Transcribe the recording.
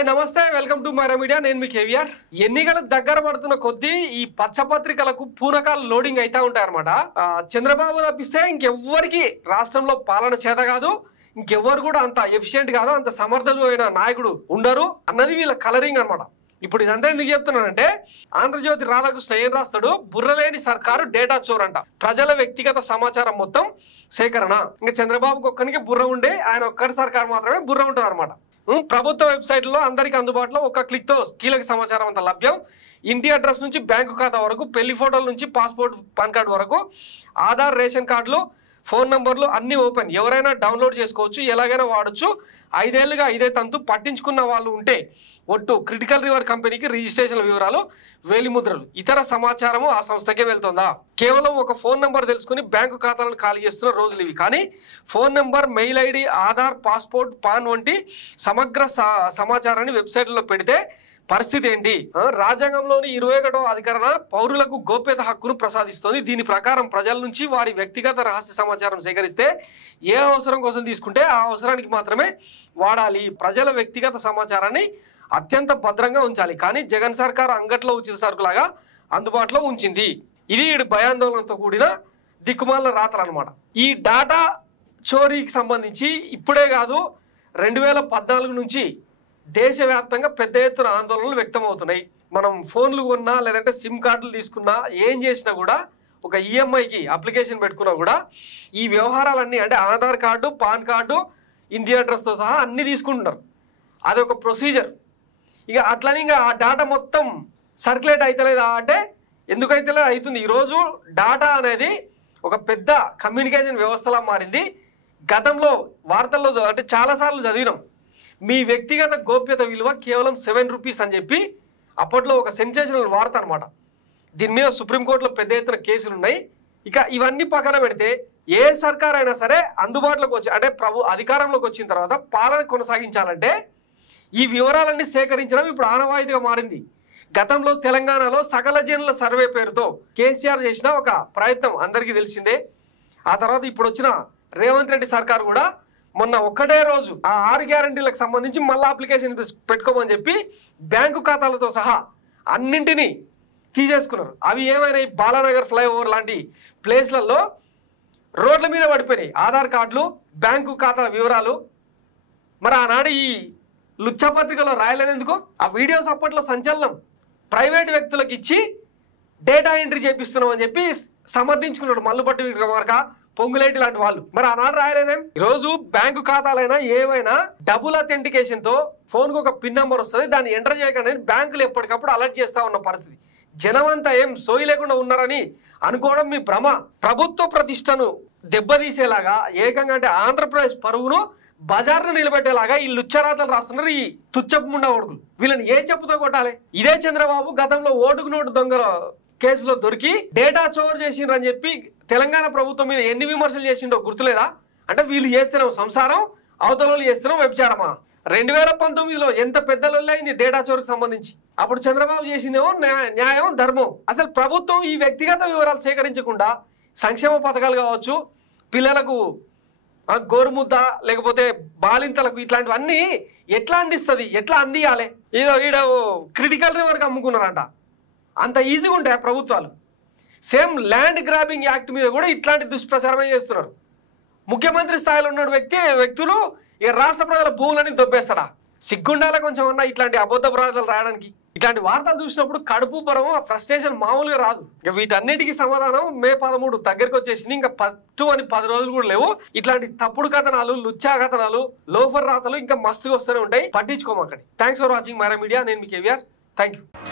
hi నమస్తే welcome to Myra Media నేను మీ కేవీఆర్ ఎన్నికల దగ్గర పడుతున్న కొద్దీ ఈ పచ్చపత్రికలకు పూనకాలు లోడింగ్ అయితే ఉంటాయన్నమాట చంద్రబాబు తప్పిస్తే ఇంకెవ్వరికి రాష్ట్రంలో పాలన చేత కాదు ఇంకెవ్వరు కూడా అంత ఎఫిషియెంట్ కాదు అంత సమర్థుడైన నాయకుడు ఉండరు అన్నది వీళ్ళ కలరింగ్ అనమాట ఇప్పుడు ఇదంతా ఎందుకు చెప్తున్నానంటే ఆంధ్రజ్యోతి రాధాకృష్ణ ఏం రాస్తాడు బుర్రలేని సర్కారు డేటా చోర్ అంట ప్రజల వ్యక్తిగత సమాచారం మొత్తం సేకరణ ఇంకా చంద్రబాబుకి ఒక్కరికి బుర్ర ఉండే ఆయన ఒక్కరి సర్కారు మాత్రమే బుర్ర ఉంటుంది అనమాట ప్రభుత్వ వెబ్సైట్లో అందరికి అందుబాటులో ఒక క్లిక్తో కీలక సమాచారం అంతా లభ్యం ఇంటి అడ్రస్ నుంచి బ్యాంకు ఖాతా వరకు పెళ్లి ఫోటోల నుంచి పాస్పోర్ట్ పాన్ కార్డు వరకు ఆధార్ రేషన్ కార్డులు ఫోన్ నంబర్లు అన్నీ ఓపెన్ ఎవరైనా డౌన్లోడ్ చేసుకోవచ్చు ఎలాగైనా వాడచ్చు 5 ఏళ్ళుగా ఇదే తంతు పట్టించుకున్న వాళ్ళు ఉంటే ఒట్టు క్రిటికల్ రివర్ కంపెనీకి రిజిస్ట్రేషన్ వివరాలు వేలిముద్రలు ఇతర సమాచారము ఆ సంస్థకే వెళ్తుందా కేవలం ఒక ఫోన్ నెంబర్ తెలుసుకుని బ్యాంకు ఖాతాలను ఖాళీ చేస్తున్న రోజులు ఇవి కానీ phone number mail ID Aadhaar passport pan వంటి సమగ్ర సమాచారాన్ని వెబ్సైట్లో పెడితే పరిస్థితి ఏంటి రాజ్యాంగంలోని 21వ అధికరణ పౌరులకు గోప్యత హక్కును ప్రసాదిస్తోంది దీని ప్రకారం ప్రజల నుంచి వారి వ్యక్తిగత రహస్య సమాచారం సేకరిస్తే ఏ అవసరం కోసం తీసుకుంటే ఆ అవసరానికి మాత్రమే వాడాలి ప్రజల వ్యక్తిగత సమాచారాన్ని అత్యంత భద్రంగా ఉంచాలి కానీ జగన్ సర్కార్ అంగట్లో ఉచిత సరుకులాగా అందుబాటులో ఉంచింది ఇది భయాందోళనతో కూడిన దిక్కుమాల రాతలు అనమాట ఈ డాటా చోరీకి సంబంధించి ఇప్పుడే కాదు 2014 నుంచి దేశవ్యాప్తంగా పెద్ద ఎత్తున ఆందోళనలు వ్యక్తమవుతున్నాయి మనం ఫోన్లు కొన్నా లేదంటే సిమ్ కార్డులు తీసుకున్నా ఏం చేసినా కూడా ఒక ఈఎంఐకి అప్లికేషన్ పెట్టుకున్నా కూడా ఈ వ్యవహారాలన్నీ అంటే ఆధార్ కార్డు పాన్ కార్డు ఇంటి అడ్రస్తో సహా అన్నీ తీసుకుంటున్నారు అదొక ప్రొసీజర్ ఇక అట్లని ఇంకా ఆ డాటా మొత్తం సర్క్యులేట్ అవుతలేదా అంటే ఎందుకైతే అవుతుంది ఈరోజు డాటా అనేది ఒక పెద్ద కమ్యూనికేషన్ వ్యవస్థలా మారింది గతంలో వార్తల్లో అంటే చాలాసార్లు చదివినాం మీ వ్యక్తిగత గోప్యత విలువ కేవలం 7 రూపీస్ అని చెప్పి అప్పట్లో ఒక సెన్సేషనల్ వార్త అనమాట దీని మీద సుప్రీంకోర్టులో పెద్ద ఎత్తున కేసులు ఉన్నాయి ఇక ఇవన్నీ పక్కన పెడితే ఏ సర్కార్ అయినా సరే అందుబాటులోకి వచ్చి అంటే అధికారంలోకి వచ్చిన తర్వాత పాలన కొనసాగించాలంటే ఈ వివరాలన్నీ సేకరించడం ఇప్పుడు ఆనవాయితీగా మారింది గతంలో తెలంగాణలో సకల జనుల సర్వే పేరుతో కేసీఆర్ చేసిన ఒక ప్రయత్నం అందరికీ తెలిసిందే ఆ తర్వాత ఇప్పుడు వచ్చిన రేవంత్ రెడ్డి సర్కార్ కూడా మొన్న ఒక్కటే రోజు ఆ 6 గ్యారంటీలకు సంబంధించి మళ్ళీ అప్లికేషన్ పెట్టుకోమని చెప్పి బ్యాంకు ఖాతాలతో సహా అన్నింటినీ తీసేసుకున్నారు అవి ఏమైనా బాలానగర్ ఫ్లైఓవర్ లాంటి ప్లేస్లలో రోడ్ల మీద పడిపోయినాయి ఆధార్ కార్డులు బ్యాంకు ఖాతాల వివరాలు మరి ఆనాడు ఈ లుచ్చపత్రికలో రాయలేనందుకు ఆ వీడియోస్ అప్పట్లో సంచలనం ప్రైవేటు వ్యక్తులకు ఇచ్చి డేటా ఎంట్రీ చేపిస్తున్నాం అని చెప్పి సమర్థించుకున్నాడు మల్లుపట్టి విక్రమార్క పొంగులేటి లాంటి వాళ్ళు మరి ఆనాడు రాయలేదేం ఈరోజు బ్యాంకు ఖాతాలైనా ఏమైనా డబుల్ అథెంటికేషన్తో ఫోన్కు ఒక పిన్ నెంబర్ వస్తుంది దాన్ని ఎంటర్ చేయకుండా బ్యాంకులు ఎప్పటికప్పుడు అలర్ట్ చేస్తూ ఉన్న పరిస్థితి జనమంతా ఏం సోయి లేకుండా ఉన్నారని అనుకోవడం మీ భ్రమ ప్రభుత్వ ప్రతిష్టను దెబ్బతీసేలాగా ఏకంగా అంటే ఆంధ్రప్రదేశ్ పరువును బజార్ను నిలబెట్టేలాగా ఈ లుచ్చరాతలు రాస్తున్నారు ఈ తుచ్చపు ముండా ఓడుకులు వీళ్ళని ఏ చెప్పుతో కొట్టాలి ఇదే చంద్రబాబు గతంలో ఓటుకు నోటు దొంగల కేసులో దొరికి డేటా చోర్ చేసిండ్రని చెప్పి తెలంగాణ ప్రభుత్వం మీద ఎన్ని విమర్శలు చేసిండో గుర్తులేదా అంటే వీళ్ళు చేస్తున్నాం సంసారం అవతల చేస్తున్నాం వ్యభిచారమా 2019లో ఎంత పెద్ద లొల్లైంది డేటా చోరుకు సంబంధించి అప్పుడు చంద్రబాబు చేసిందేమో న్యాయం ధర్మం అసలు ప్రభుత్వం ఈ వ్యక్తిగత వివరాలు సేకరించకుండా సంక్షేమ పథకాలు కావచ్చు పిల్లలకు గోరుముద్ద లేకపోతే బాలింతలకు ఇట్లాంటివన్నీ ఎట్లా అందిస్తుంది ఎట్లా అందియాలి ఈడ క్రిటికల్ రివర్కి అమ్ముకున్నారంట అంత ఈజీగా ఉంటాయి ప్రభుత్వాలు సేమ్ ల్యాండ్ గ్రాబింగ్ యాక్ట్ మీద కూడా ఇట్లాంటి దుష్ప్రచారమే చేస్తున్నారు ముఖ్యమంత్రి స్థాయిలో ఉన్న వ్యక్తులు ఇక రాష్ట్ర ప్రజల భూములని దొబ్బేస్తాడా సిగ్గుండాల కొంచెం ఉన్నా ఇట్లాంటి అబద్ధ ప్రాంతాలు రాయడానికి ఇట్లాంటి వార్తలు చూసినప్పుడు కడుపు బరము ఆ ఫ్రస్ట్రేషన్ మామూలుగా రాదు ఇక వీటన్నిటికీ సమాధానం మే 13 దగ్గరికి వచ్చేసింది ఇంకా 10 రోజులు కూడా లేవు ఇట్లాంటి తప్పుడు కథనాలు లుచ్చా కథనాలు లోఫర్ రాతలు ఇంకా మస్తుగా వస్తూనే ఉంటాయి పట్టించుకోమక్కడి thanks for watching Myra Media నేను మీ కేవీఆర్ థ్యాంక్ యూ